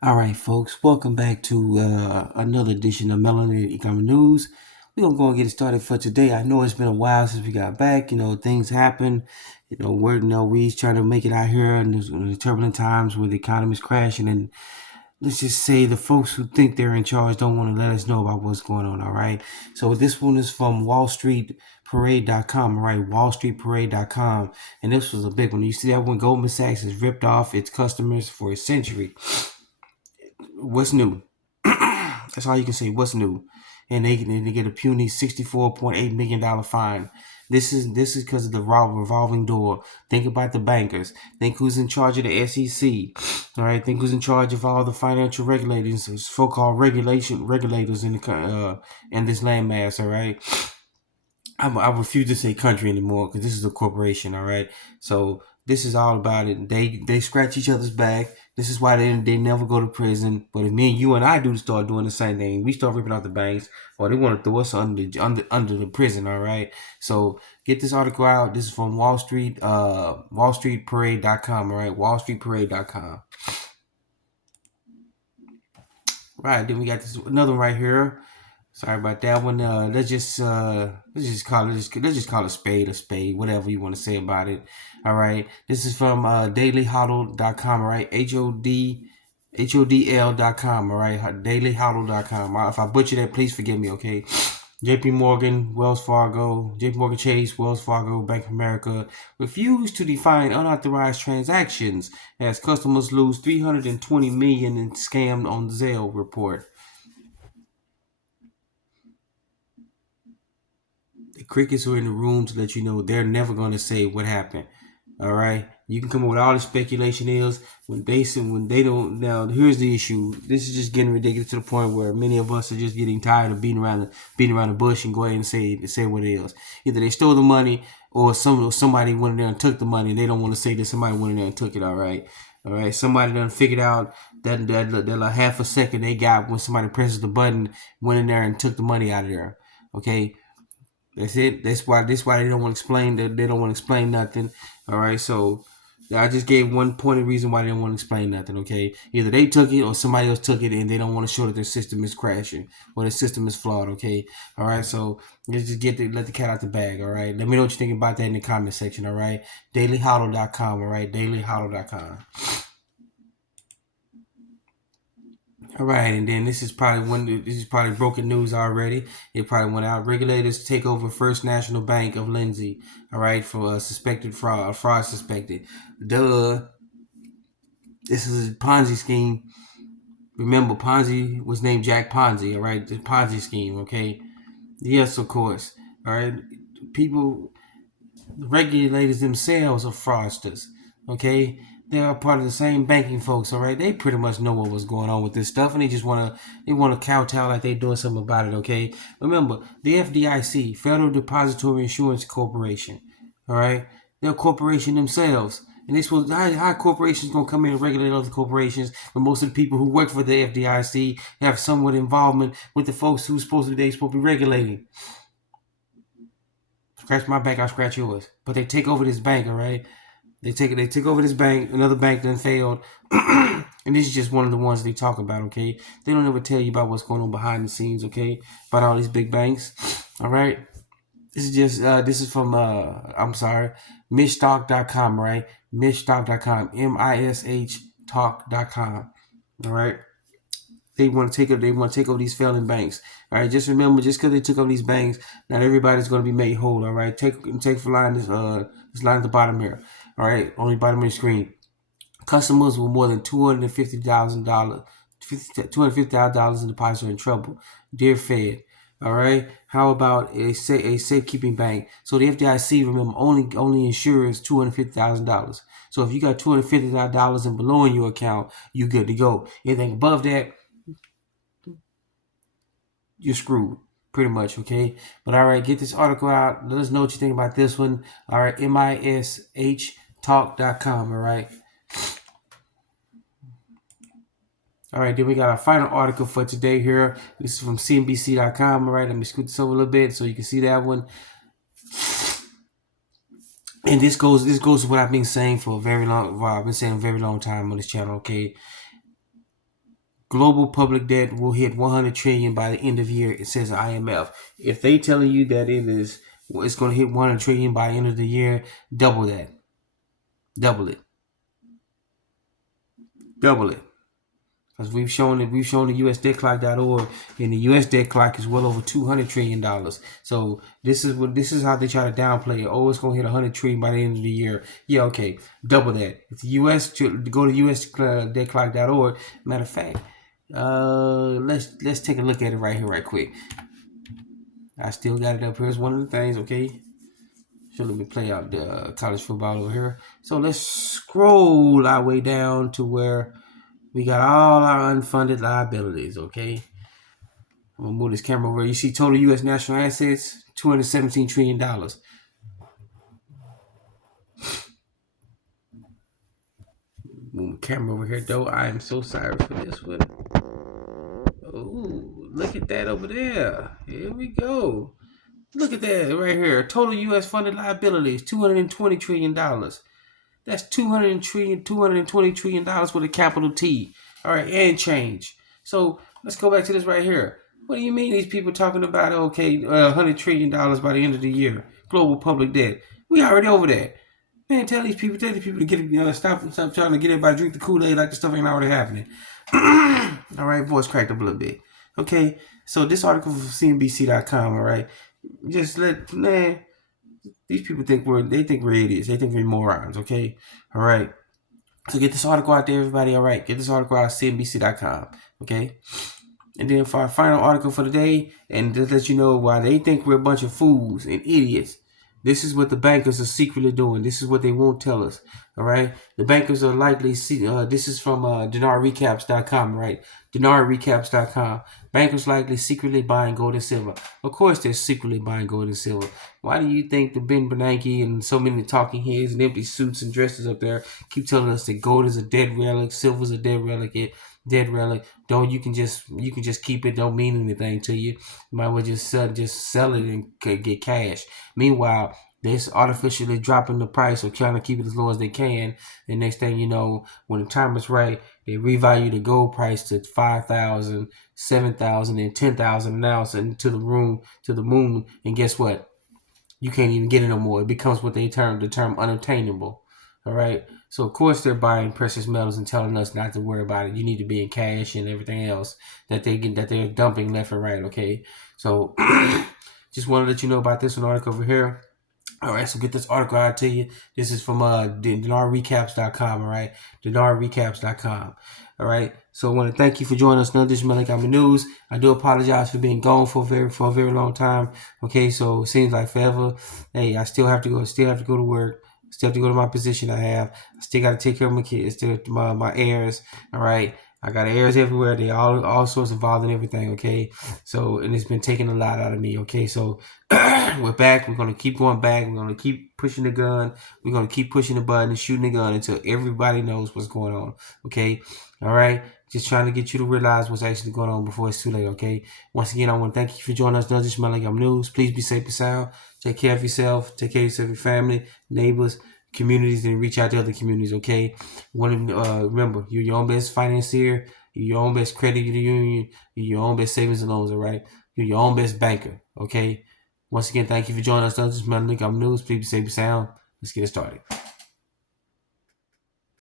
All right, folks, welcome back to another edition of Melanated Economic News. We're going to go and get it started for today. I know it's been a while since we got back. Things happen. We're trying to make it out here in the turbulent times where the economy's crashing. And let's just say the folks who think they're in charge don't want to let us know about what's going on, all right? So this one is from WallStreetParade.com, all right? WallStreetParade.com. And this was a big one. You see that when Goldman Sachs has ripped off its customers for a century. What's new? That's all you can say. What's new? And they get a puny $64.8 million fine. This is because of the revolving door. Think about the bankers. Think who's in charge of the SEC. All right. Think who's in charge of all the financial regulators, so-called regulators in this landmass. All right. I refuse to say country anymore because this is a corporation, all right? So this is all about it. They scratch each other's back. This is why they never go to prison. But if me and you and I do start doing the same thing, we start ripping out the banks, or they want to throw us under the prison, all right? So get this article out. This is from WallStreetParade.com, all right? WallStreetParade.com. Right, then we got this another one right here. Sorry about that one. Let's just call it a spade, whatever you want to say about it. All right. This is from dailyhodl.com, all right? HODL.com, all right? Dailyhodl.com. If I butcher that, please forgive me, okay? JPMorgan, Wells Fargo, JPMorgan Chase, Wells Fargo, Bank of America refused to define unauthorized transactions as customers lose $320 million in scam on Zelle report. The crickets are in the room to let you know they're never going to say what happened. All right, you can come up with all the speculation is when they don't. Now here's the issue. This is just getting ridiculous to the point where many of us are just getting tired of beating around the bush and go ahead and say what it is. Either they stole the money or somebody went in there and took the money and they don't want to say that somebody went in there and took it. All right. Somebody done figured out that like half a second they got when somebody presses the button, went in there and took the money out of there. Okay, that's it. That's why they don't want to explain that. They don't want to explain nothing. All right. So I just gave one point of reason why they don't want to explain nothing. Okay. Either they took it or somebody else took it, and they don't want to show that their system is crashing or their system is flawed. Okay. All right. So let's just let the cat out the bag. All right. Let me know what you think about that in the comment section. All right. Dailyhodl.com. All right. Dailyhodl.com. All right, and then this is probably broken news already. It probably went out. Regulators take over First National Bank of Lindsay. All right, for suspected fraud suspected. Duh, this is a Ponzi scheme. Remember, Ponzi was named Jack Ponzi. All right, the Ponzi scheme. Okay, yes, of course. All right, people, regulators themselves are fraudsters. Okay, they are part of the same banking folks. All right, they pretty much know what was going on with this stuff, and they want to kowtow like they doing something about it. Okay, remember the FDIC, Federal Depository Insurance Corporation. All right, they're a corporation themselves. And they supposed how corporations gonna come in and regulate other corporations, but most of the people who work for the FDIC have somewhat involvement with the folks who's supposed to be regulating. Scratch my back, I'll scratch yours. But they take over this bank, all right? They take over this bank. Another bank then failed, and this is just one of the ones they talk about. Okay, they don't ever tell you about what's going on behind the scenes. Okay, about all these big banks. All right, this is from I'm sorry, mishtalk.com. Right, mishtalk.com. MISH talk.com. All right. They want to take over these failing banks. All right, just remember, just because they took over these banks, not everybody's going to be made whole. All right, take for line this line at the bottom here. All right, on the bottom of the screen. Customers with more than $250,000 $250,000 in deposits are in trouble. Dear Fed. All right. How about a safekeeping bank? So the FDIC, remember, only insures $250,000. So if you got $250,000 and below in your account, you're good to go. Anything above that, you're screwed. Pretty much, okay? But all right, get this article out. Let us know what you think about this one. All right, mishtalk.com. All right. All right, then we got our final article for today here. This is from CNBC.com. All right, let me scoot this over a little bit so you can see that one. And this goes to what I've been saying for a very long time on this channel. Okay, global public debt will hit 100 trillion by the end of the year. It says IMF. If they telling you that it's going to hit 100 trillion by the end of the year, double that, double it, double it. Because we've shown the USDebtClock.org, and the US debt clock is well over $200 trillion. So this is how they try to downplay it. Oh, it's gonna hit 100 trillion by the end of the year. Yeah, okay, double that. If the US go to USDebtClock.org. Matter of fact, let's take a look at it right here, right quick. I still got it up here. It's one of the things. Okay, so let me play out the college football over here. So let's scroll our way down to where we got all our unfunded liabilities, okay? I'm gonna move this camera over. You see total U.S. national assets, $217 trillion. Move the camera over here, though. I am so sorry for this one. Oh, look at that over there. Here we go. Look at that right here. Total U.S. funded liabilities, $220 trillion. That's $220 trillion with a capital T. All right, and change. So let's go back to this right here. What do you mean these people talking about, okay, $100 trillion by the end of the year, global public debt? We already over that. Man, tell these people to get stop trying to get everybody to drink the Kool-Aid like the stuff ain't already happening. All right, voice cracked up a little bit. Okay, so this article from CNBC.com, all right, these people think we're idiots. They think we're morons, okay? All right. So get this article out there, everybody. All right. Get this article out at CNBC.com, okay? And then for our final article for the day, and to let you know why they think we're a bunch of fools and idiots, this is what the bankers are secretly doing. This is what they won't tell us, all right? The bankers are likely, this is from DinarRecaps.com, right? DinarRecaps.com. Bankers likely secretly buying gold and silver. Of course they're secretly buying gold and silver. Why do you think the Ben Bernanke and so many talking heads and empty suits and dresses up there keep telling us that gold is a dead relic, silver's a dead relic, Don't you can just keep it, don't mean anything to you. You might well just sell it and get cash. Meanwhile, they're artificially dropping the price or trying to keep it as low as they can. And next thing you know, when the time is right, they revalue the gold price to 5,000, 7,000, and 10,000 an ounce, and to the moon. And guess what? You can't even get it no more. It becomes what they term unattainable. All right. So of course they're buying precious metals and telling us not to worry about it. You need to be in cash and everything else that they're dumping left and right. Okay. So just want to let you know about this one article over here. All right, so get this article out to you. This is from DinarRecaps.com, all right? DinarRecaps.com, all right? So I want to thank you for joining us. Another edition of Melancholy News. I do apologize for being gone for a very long time. Okay, so it seems like forever. Hey, I still have to go to work. Still have to go to my position I have. I still got to take care of my kids, still my heirs, all right? I got heirs everywhere. They all sorts involved in everything, okay? So, and it's been taking a lot out of me, okay? So, we're back. We're going to keep going back. We're going to keep pushing the gun. We're going to keep pushing the button and shooting the gun until everybody knows what's going on, okay? All right? Just trying to get you to realize what's actually going on before it's too late, okay? Once again, I want to thank you for joining us. Another edition of Melancholy News. Please be safe and sound. Take care of yourself. Take care of yourself, your family, neighbors, communities, and reach out to other communities, okay? Remember, you're your own best financier, you're your own best credit union, you're your own best savings and loans, all right? You're your own best banker, okay? Once again, thank you for joining us. This is Melancholy News. Please be safe and sound. Let's get it started.